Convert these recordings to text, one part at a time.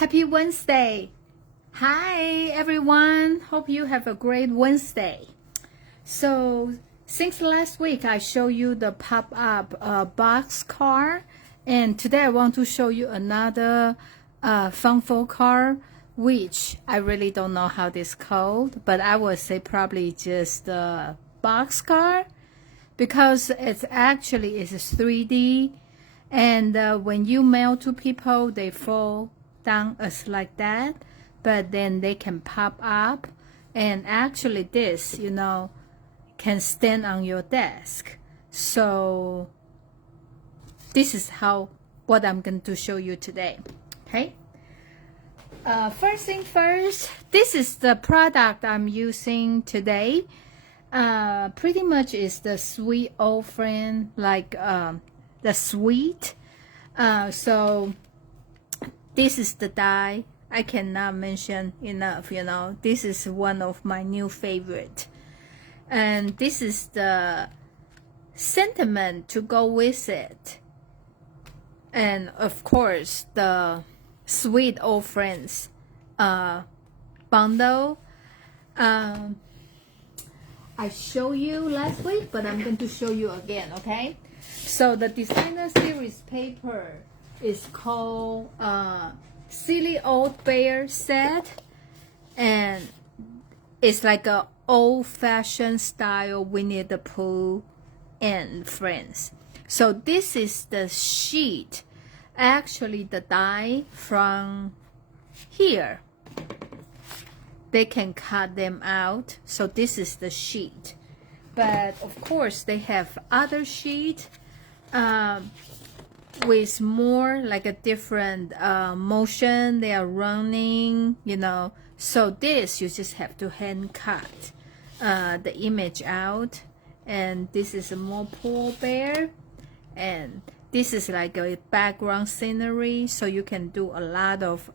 Happy Wednesday! Hi everyone! Hope you have a great Wednesday. So, since last week I showed you the pop-up box card, and today I want to show you another fun fold card, which I really don't know how this called, but I would say probably just a box card because it's actually is 3D, and when you mail to people, they fold down as like that, but then they can pop up, and actually this, you know, can stand on your desk. So this is what I'm going to show you today. Okay. First thing first, this is the product I'm using today. Pretty much is the sweet old friend, like the sweet. So this is the die. I cannot mention enough, you know. This is one of my new favorite. And this is the sentiment to go with it. And of course, the sweet old friends bundle. I showed you last week, but I'm going to show you again, okay? So the designer series paper is called Silly Old Bear Set, and it's like a old-fashioned style Winnie the Pooh and Friends. So this is the sheet, actually the die from here. They can cut them out, so this is the sheet. But of course they have other sheet with more like a different motion. They are running, you know. So this you just have to hand cut the image out, and this is a more poor bear, and this is like a background scenery, so you can do a lot of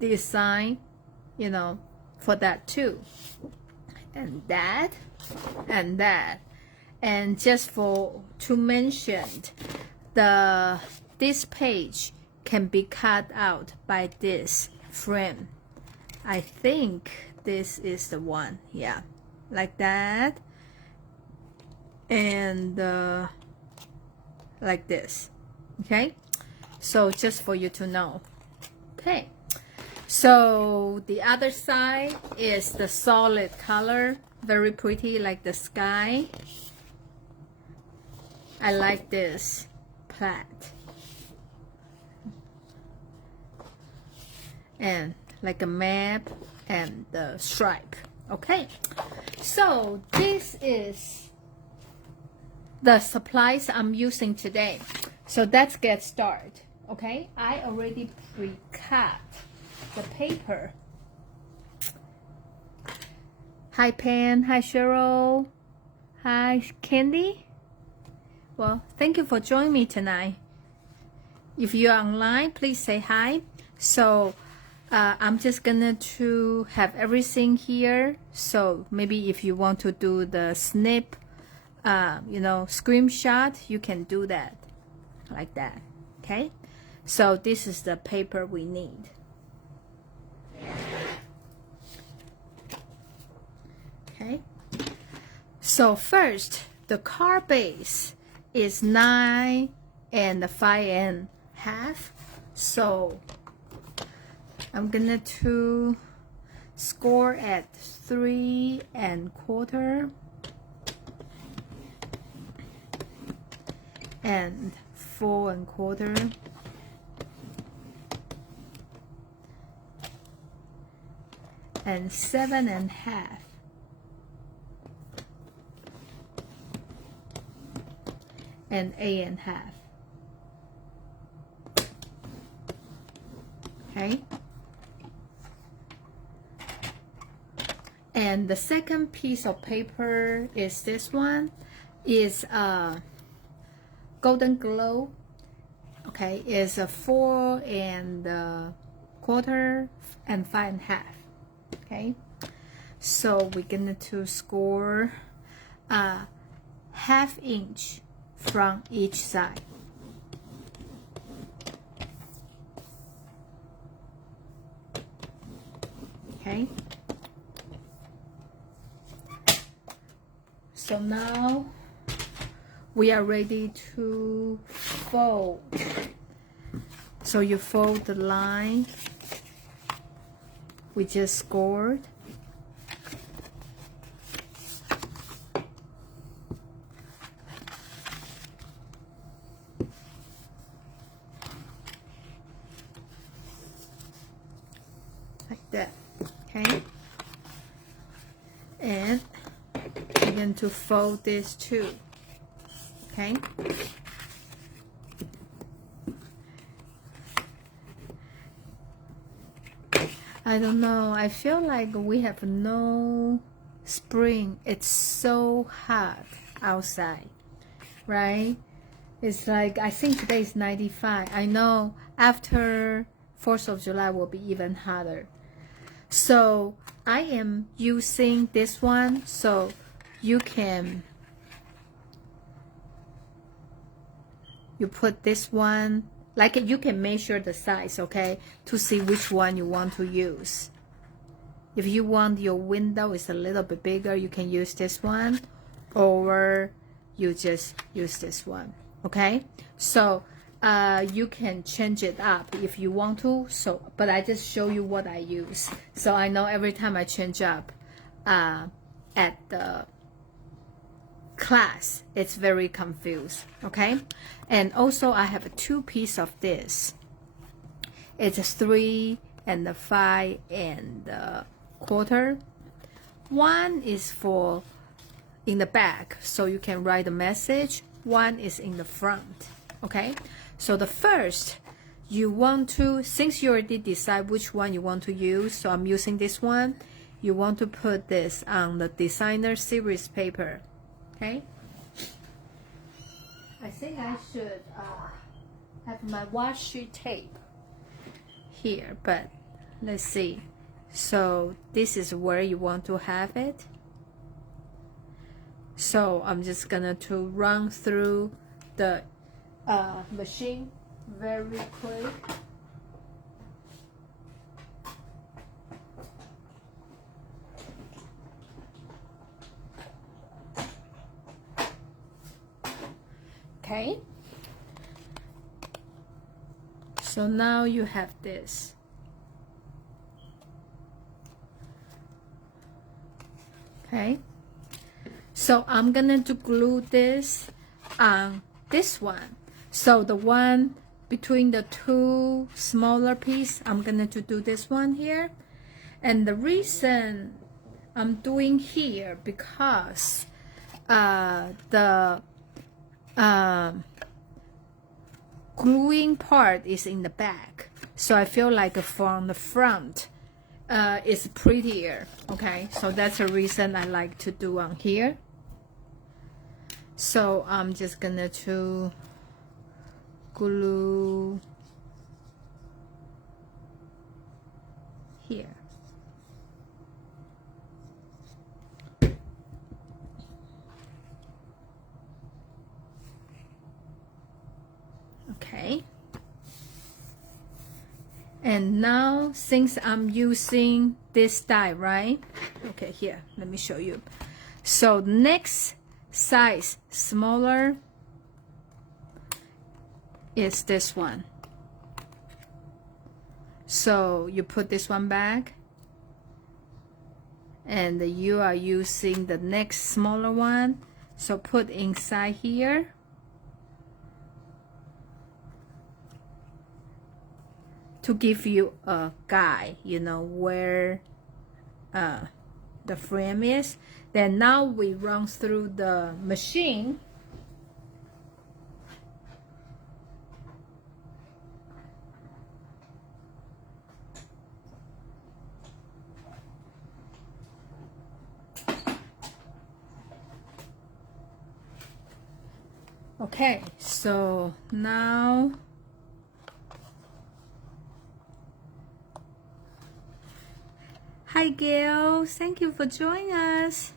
design, you know, for that too, and that, and just to mention, this page can be cut out by this frame. I think this is the one, yeah, like that, and like this, okay? So just for you to know, okay? So the other side is the solid color, very pretty, like the sky. I like this plaid, and like a map and the stripe. Okay, so this is the supplies I'm using today. So let's get started. Okay, I already pre-cut the paper. Hi Pan, hi Cheryl, hi Candy. Well, thank you for joining me tonight. If you're online, please say hi. So I'm just gonna to have everything here. So maybe if you want to do the snip, you know, screenshot, you can do that like that. Okay. So this is the paper we need. Okay. So first, the card base is 9 and 5.5. So I'm gonna to score at 3.25 and 4.25 and 7.5 and 8.5. Okay. And the second piece of paper is this one, is Golden Glow. Okay, is a 4.25 and 5.5. Okay, so we're gonna to score 1/2 inch from each side. Okay. So now we are ready to fold. So you fold the line we just scored. Like that, okay? And begin to fold this too, okay? I don't know, I feel like we have no spring. It's so hot outside, right? It's like, I think today is 95. I know after 4th of July will be even hotter. So I am using this one, so you put this one, like you can measure the size, okay, to see which one you want to use. If you want your window is a little bit bigger, you can use this one, or you just use this one, okay? So you can change it up if you want to. So, but I just show you what I use. So I know every time I change up at the class, it's very confused, okay? And also I have 2 pieces of this. It's 3 and 5 and 1/4. One is for in the back, so you can write a message. One is in the front, okay? So the first, you want to, since you already decide which one you want to use, so I'm using this one, you want to put this on the designer series paper, okay? I think I should have my washi tape here, but let's see. So this is where you want to have it. So I'm just gonna to run through the machine very quick. Okay, so now you have this. Okay, so I'm gonna to glue this on this one. So the one between the 2 smaller pieces, I'm gonna to do this one here. And the reason I'm doing here, because the gluing part is in the back, so I feel like from the front it's prettier, okay? So that's the reason I like to do on here. So I'm just gonna to glue here. Okay, and now since I'm using this die, right? Okay, here, let me show you. So next size smaller is this one. So you put this one back, and you are using the next smaller one, so put inside here. To give you a guide, you know, where the frame is. Then now we run through the machine. Okay, so now hi Gail, thank you for joining us.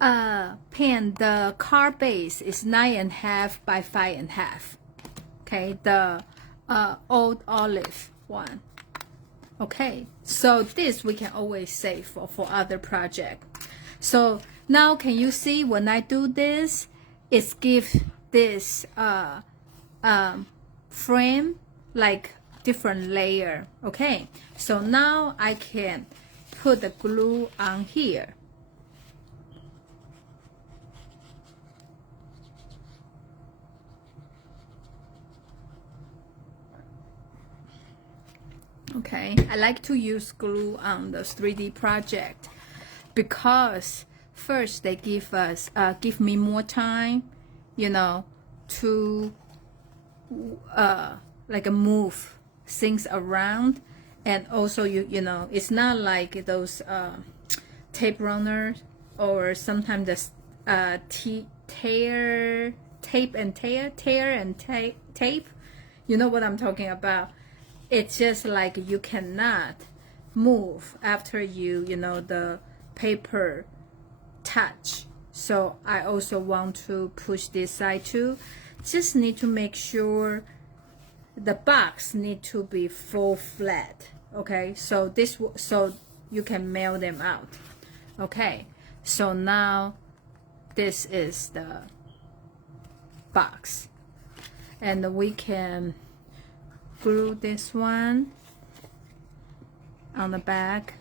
Pen, the card base is 9.5 by 5.5. Okay, the old olive one. Okay, so this we can always save for other project. So now can you see when I do this, it's give this frame like different layer. Okay, so now I can put the glue on here. Okay, I like to use glue on the 3D project because first they give me more time, you know, to like move things around, and also you know it's not like those tape runners or sometimes the tear and tape. You know what I'm talking about? It's just like you cannot move after you know the paper touch. So I also want to push this side too. Just need to make sure the box need to be full flat. Okay, so so you can mail them out. Okay, so now this is the box, and we can glue this one on the back.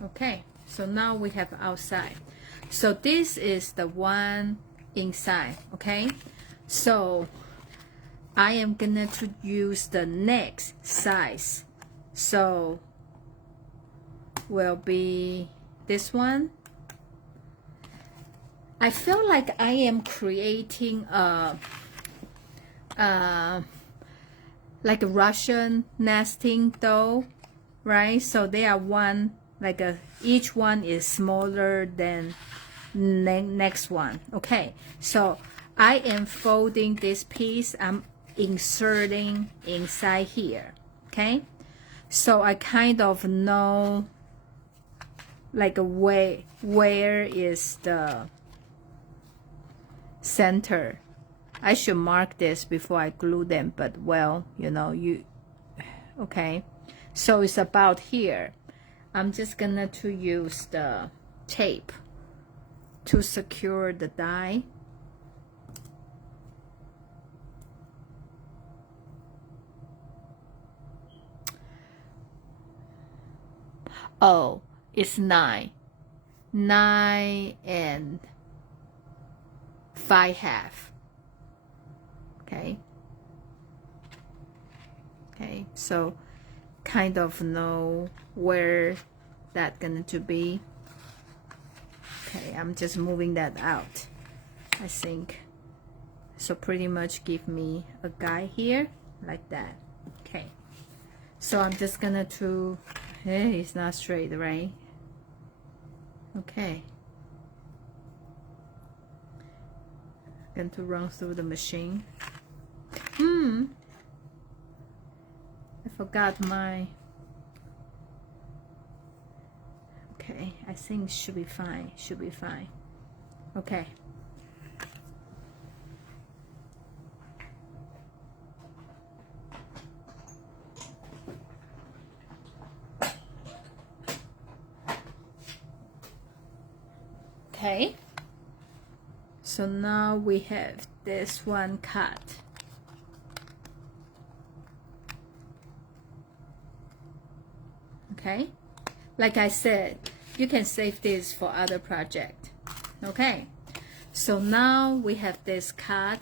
Okay, so now we have outside. So this is the one inside. Okay, so I am gonna to use the next size. So will be this one. I feel like I am creating like a Russian nesting doll, right? So they are one like each one is smaller than next one. Okay, so I am folding this piece. I'm inserting inside here. Okay, so I kind of know like a way where is the center. I should mark this before I glue them, but well, you know, okay, so it's about here. I'm just gonna to use the tape to secure the die. Oh, it's 9 and 5/2. Okay, so kind of know where that going to be. Okay, I'm just moving that out, I think. So pretty much give me a guide here like that. Okay, so I'm just gonna hey, it's not straight, right? Okay, going to run through the machine. I forgot my. Okay, I think should be fine. Should be fine. Okay. Okay. So now we have this one cut. Okay, like I said, you can save this for other project. Okay, so now we have this cut,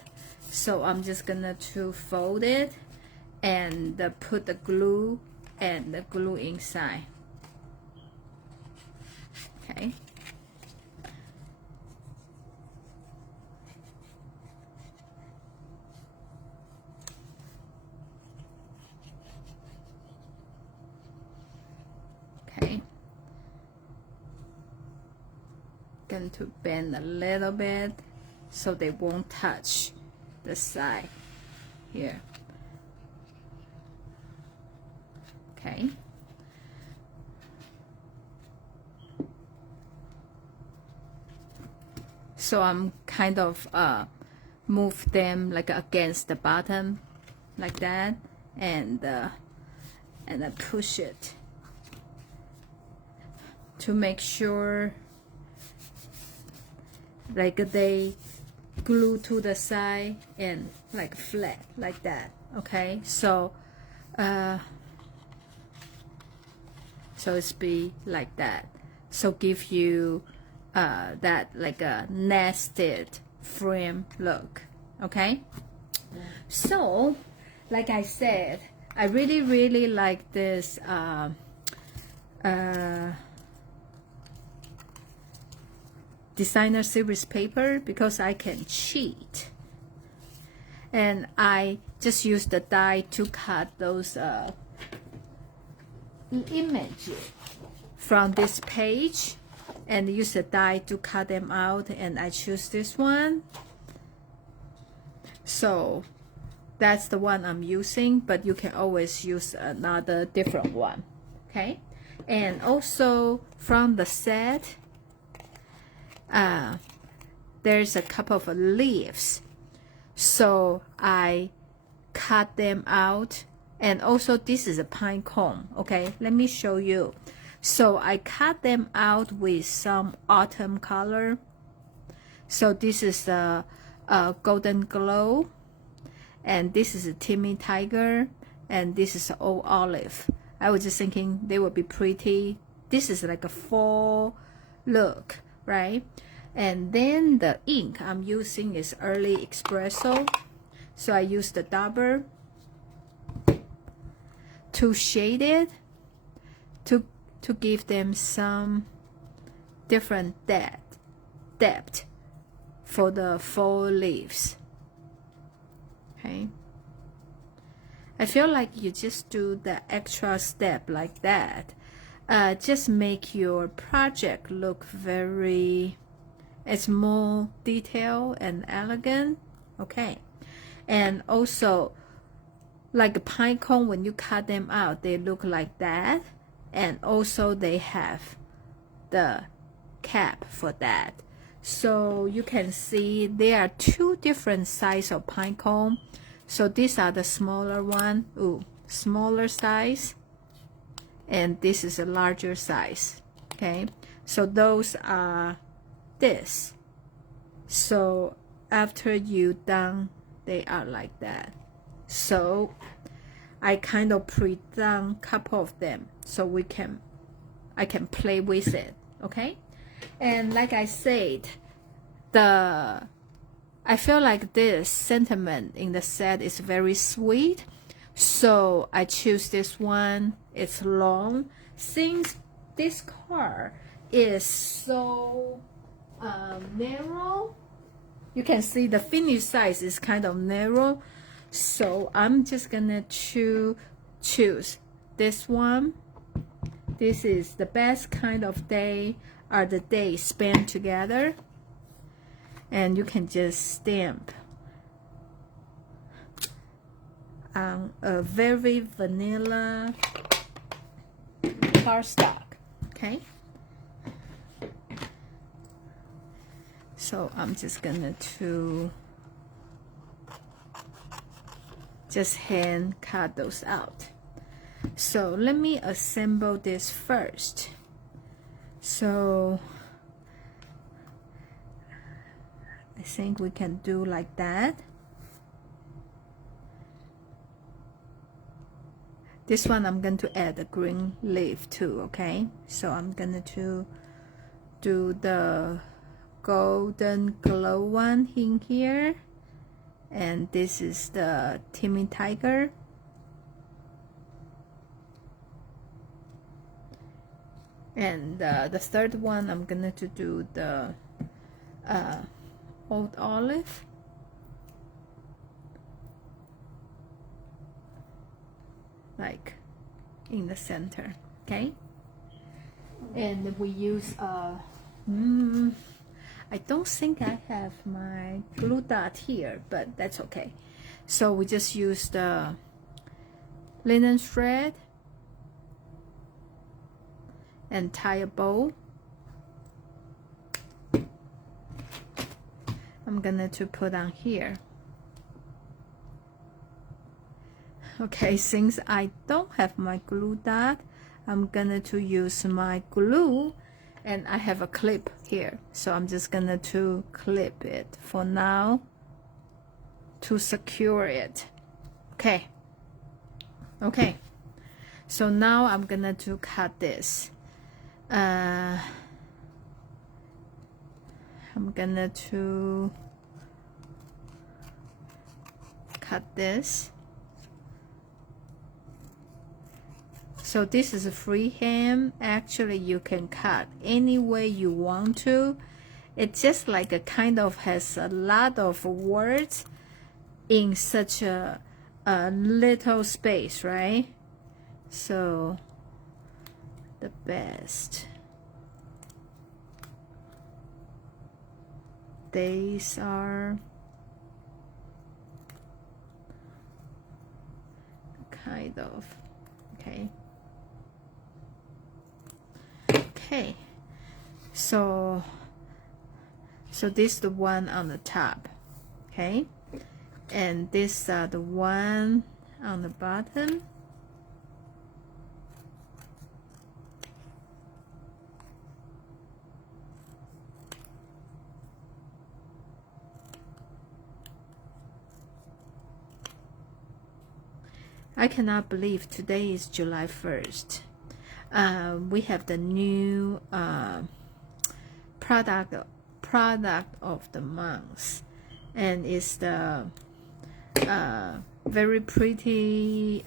so I'm just gonna to fold it and put the glue and the glue inside. Okay, going to bend a little bit so they won't touch the side here. Okay, So I'm kind of move them like against the bottom like that, and I push it to make sure like they glue to the side and like flat like that. Okay, so it's be like that, so give you that like a nested frame look. Okay, so like I said, I really like this designer series paper because I can cheat, and I just use the die to cut those images from this page, and use the die to cut them out, and I choose this one. So that's the one I'm using, but you can always use another different one. Okay, and also from the set, there's a couple of leaves, so I cut them out. And also this is a pine cone. Okay, let me show you. So I cut them out with some autumn color. So this is a golden glow, and this is a Timmy Tiger, and this is old olive. I was just thinking they would be pretty. This is like a fall look, right? And then the ink I'm using is early espresso, so I use the dauber to shade it, to give them some different depth for the fall leaves. Okay, I feel like you just do the extra step like that, just make your project look very, it's more detailed and elegant. Okay, and also like a pine cone, when you cut them out, they look like that, and also they have the cap for that. So you can see there are two different sizes of pine cone. So these are the smaller one, smaller size, and this is a larger size. Okay, so those are this. So after you done, they are like that. So I kind of pre-done a couple of them, so I can play with it. Okay, and like I said, I feel like this sentiment in the set is very sweet, so I choose this one. It's long. Since this card is so narrow, you can see the finish size is kind of narrow, so I'm just gonna choose this one. This is the best kind of day are the days spent together, and you can just stamp on a very vanilla cardstock. Okay, so I'm just gonna just hand cut those out. So let me assemble this first. So I think we can do like that. This one I'm going to add a green leaf too. Okay, so I'm going to do the golden glow one in here, and this is the Timmy Tiger. And the third one, I'm gonna do the old olive. Like in the center, okay? And we use I don't think I have my glue dot here, but that's okay. So we just use the linen thread and tie a bow. I'm gonna to put on here. Okay, since I don't have my glue dot, I'm gonna to use my glue, and I have a clip here, so I'm just gonna to clip it for now to secure it. Okay, so now I'm gonna to cut this. I'm gonna to cut this. So this is a freehand. Actually, you can cut any way you want to. It's just like a kind of has a lot of words in such a little space, right? So the best days are kind of okay. Okay, so this is the one on the top, okay, and this the one on the bottom. I cannot believe today is July 1st. We have the new product of the month, and it's the very pretty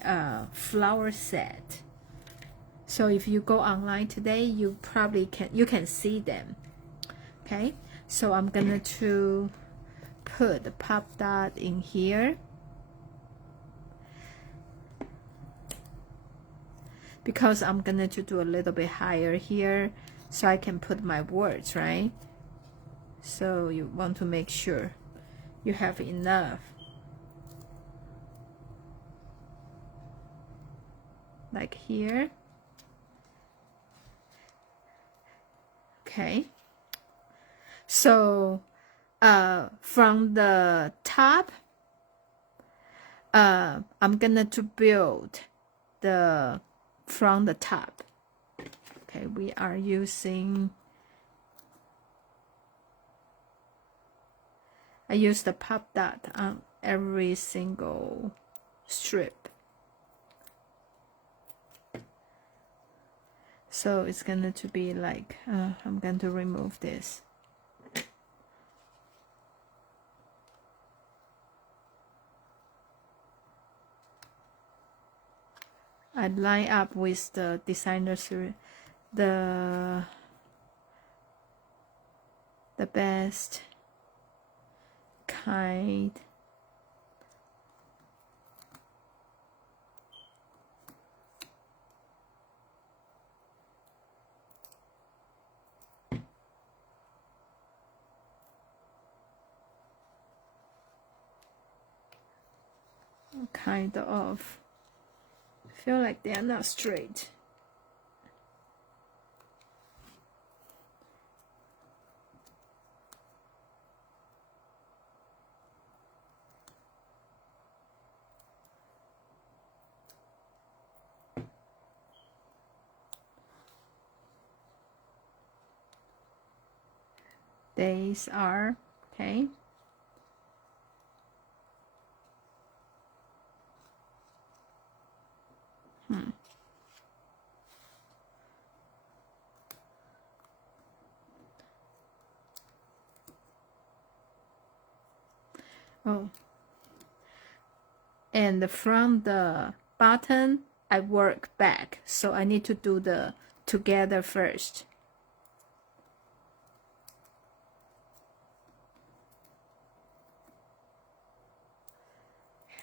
flower set. So if you go online today, you probably can see them. Okay, so I'm gonna to put the pop dot in here. Because I'm gonna to do a little bit higher here, so I can put my words, right? So you want to make sure you have enough. Like here. Okay. So from the top, I'm gonna to build the from the top. Okay, we are using, I use the pop dot on every single strip. So it's going to be like, I'm going to remove this. I line up with the designer's the best kind of feel like they are not straight. These are okay. Oh, and from the button I work back, so I need to do the together first.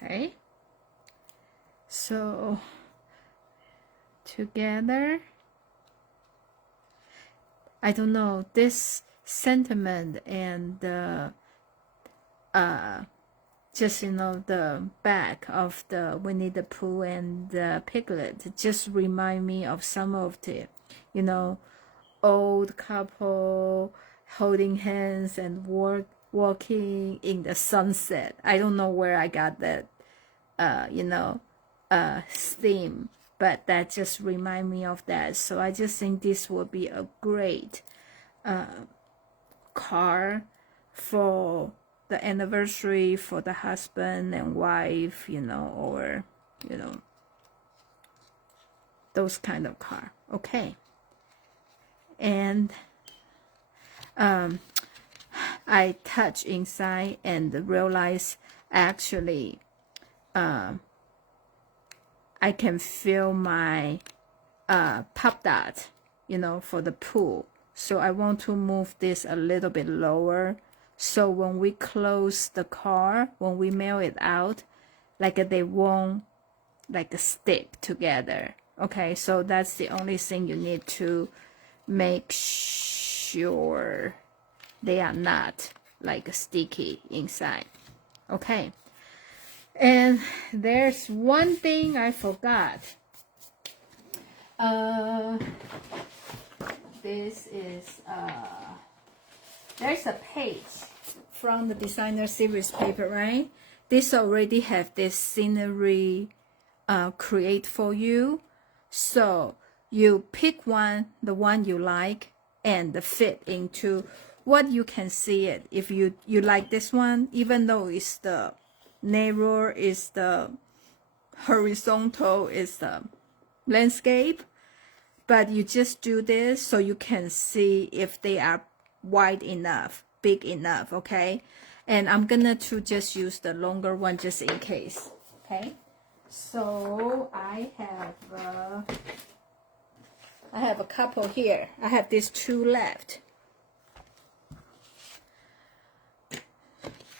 Okay, so together, I don't know, this sentiment and just, you know, the back of the Winnie the Pooh and the Piglet just remind me of some of the, you know, old couple holding hands and walking in the sunset. I don't know where I got that, theme, but that just remind me of that. So I just think this would be a great card for the anniversary for the husband and wife, or those kind of card. Okay. And I touch inside and realize actually I can feel my pop dot, for the pool. So I want to move this a little bit lower. So when we close the card, when we mail it out, like they won't stick together. Okay, so that's the only thing you need to make sure they are not sticky inside. Okay, and there's one thing I forgot. This is there's a page from the designer series paper, right? This already have this scenery create for you. So you pick one, the one you like, and fit into what you can see it. If you like this one, even though it's the narrow, is the horizontal, is the landscape, but you just do this so you can see if they are wide enough, big enough. Okay, and I'm gonna to just use the longer one just in case. Okay, so I have a couple here. I have these two left.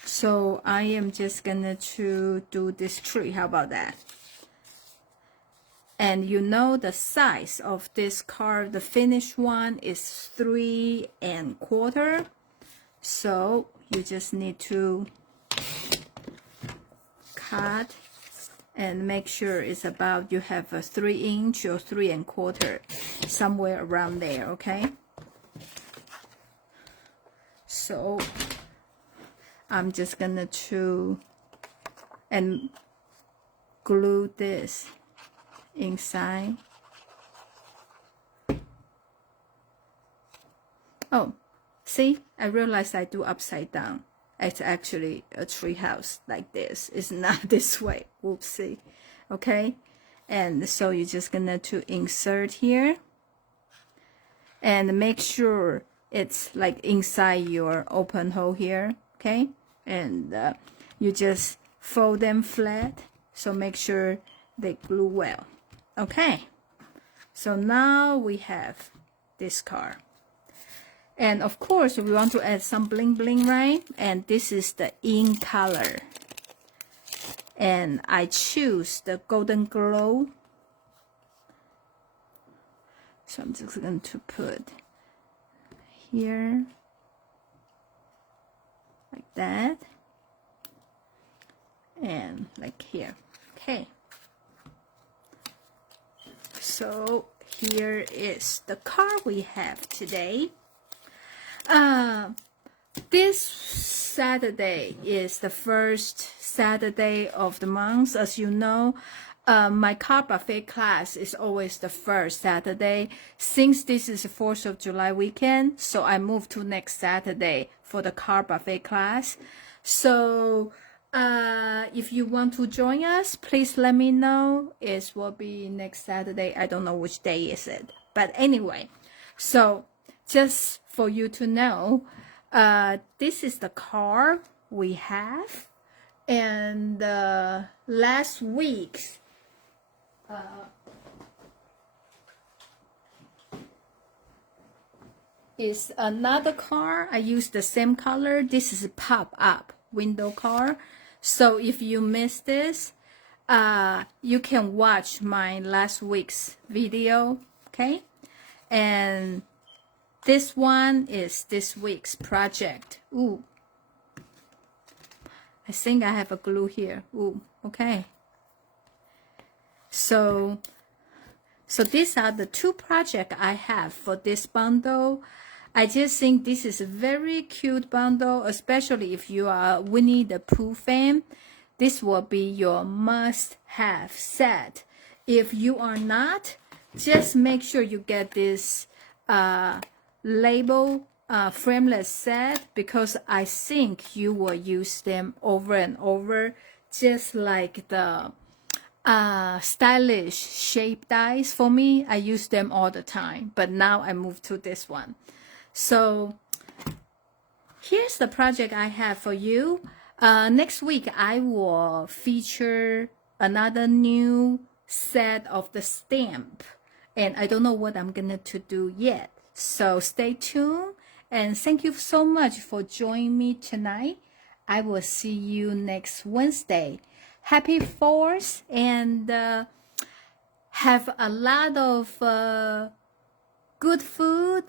So I am just gonna to do this tree. How about that? And the size of this card, the finished one is 3 1/4. So you just need to cut and make sure it's about, you have a 3 inch or 3 1/4, somewhere around there. Okay, so I'm just gonna and glue this inside. Oh, see, I realized I do upside down. It's actually a tree house like this. It's not this way. Whoopsie. Okay, and so you're just gonna insert here and make sure it's inside your open hole here. Okay, and you just fold them flat, so make sure they glue well. Okay, so now we have this card, and of course we want to add some bling bling, right? And this is the in color, and I choose the golden glow. So I'm just going to put here like that, and here. Okay, so here is the card we have today. This Saturday is the first Saturday of the month. As you know, my card buffet class is always the first Saturday. Since this is the 4th of July weekend, so I moved to next Saturday for the card buffet class. So if you want to join us, please let me know. It will be next Saturday. I don't know which day is it, but anyway, so just for you to know, this is the card we have, and last week's is another card. I used the same color. This is a pop-up window card. So if you missed this, you can watch my last week's video. Okay, and this one is this week's project. Ooh, I think I have a glue here. Ooh, okay. So these are the two projects I have for this bundle. I just think this is a very cute bundle, especially if you are a Winnie the Pooh fan. This will be your must-have set. If you are not, just make sure you get this label frameless set, because I think you will use them over and over, just like the stylish shape dies. For me, I use them all the time, but now I move to this one. So here's the project I have for you. Next week, I will feature another new set of the stamp, and I don't know what I'm gonna to do yet. So stay tuned, and thank you so much for joining me tonight. I will see you next Wednesday. Happy 4th, and have a lot of good food,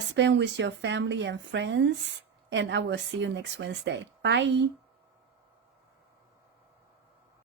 spend with your family and friends, and I will see you next Wednesday. Bye.